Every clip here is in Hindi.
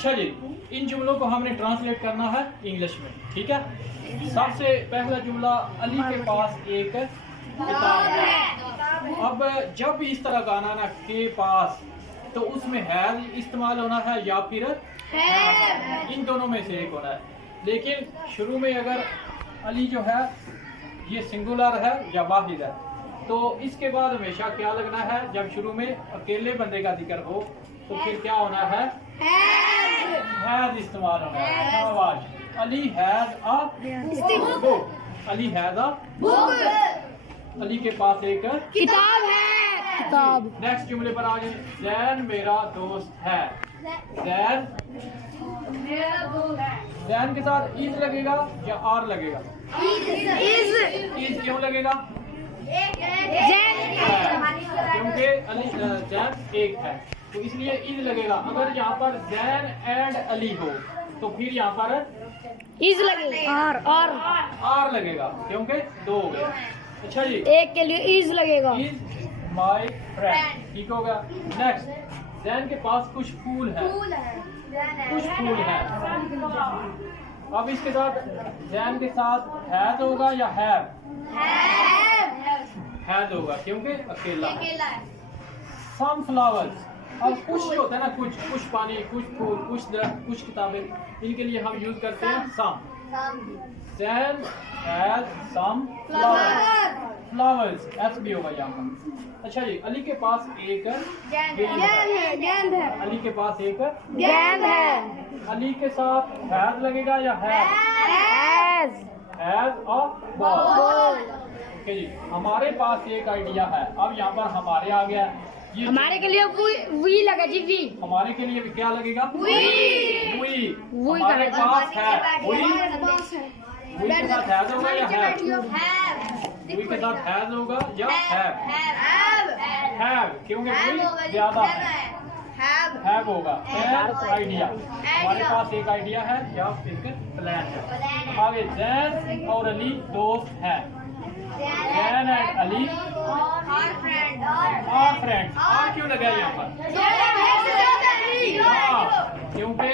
अच्छा जी, इन जुमलों को हमने ट्रांसलेट करना है इंग्लिश में, ठीक है। सबसे पहला जुमला, अली के पास एक किताब है। अब जब भी इस तरह का आना ना के पास, तो उसमें हैज इस्तेमाल होना है या फिर इन दोनों में से एक होना है। लेकिन शुरू में अगर अली जो है ये सिंगुलर है या वाहिद है, तो इसके बाद हमेशा क्या लगना है, जब शुरू में अकेले बंदे का जिक्र हो तो फिर क्या होना है, हैज इस्तेमाल होना है। शाबाश। Ali has a book. Ali has a book. Ali के पास एक किताब है। किताब। नेक्स्ट जुमले पर आ गए। जैन मेरा दोस्त है। जैन, जैन के साथ इज लगेगा या आर लगेगा? इज क्यों लगेगा? क्योंकि अली जैन एक है, तो इसलिए इज लगेगा। अगर यहाँ पर जैन एंड अली हो तो फिर यहाँ पर इज लगेगा। आर लगेगा, क्योंकि दो हो गए। अच्छा जी, एक के लिए इज लगेगा। इज माई फ्रेंड, ठीक होगा। नेक्स्ट, जैन के पास कुछ फूल है। कुछ फूल है। अब इसके साथ जैन के साथ हैज होगा या हैज होगा, क्योंकि अकेला है। Some flowers. अब कुछ होता है ना, कुछ पानी, कुछ फूल, कुछ दरख्त, कुछ किताबें, इनके लिए हम यूज करते हैं सम। जैन हैज सम फ्लावर्स, एस भी होगा यहाँ पर। अच्छा जी, अली के पास एक गेंद है। अली के पास एक गेंद है। अली के साथ हैज लगेगा या हैज अ बॉल। ओके जी, हमारे पास एक आइडिया है। अब यहाँ पर हमारे आ गया, ये हमारे के लिए वी लगा जी। वी हमारे के लिए क्या लगेगा? वी हमारे का पास है। वी के साथ हैज होगा या वी के साथ हैज होगा या हैव, क्योंकि वी ज्यादा है। हैव होगा। आइडिया, हमारे पास एक आइडिया है या फिर प्लान है। आगे, जैन और अली दोस्त है। Jain and Ali are friends. Are क्यों लगा यहाँ पर? क्योंकि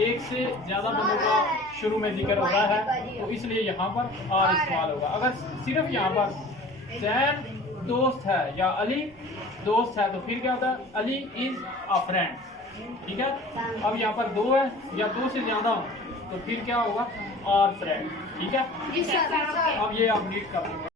एक से ज्यादा बंदों का शुरू में जिक्र हो रहा है, तो इसलिए यहाँ पर आर इस्तेमाल होगा। अगर सिर्फ यहाँ पर जैन दोस्त है या अली दोस्त है, तो फिर क्या होता है? अली इज अ फ्रेंड, ठीक है। अब यहाँ पर दो है या दो से ज्यादा हो, तो फिर क्या होगा? आर फ्रेंड, ठीक है। अब ये आप रीड कर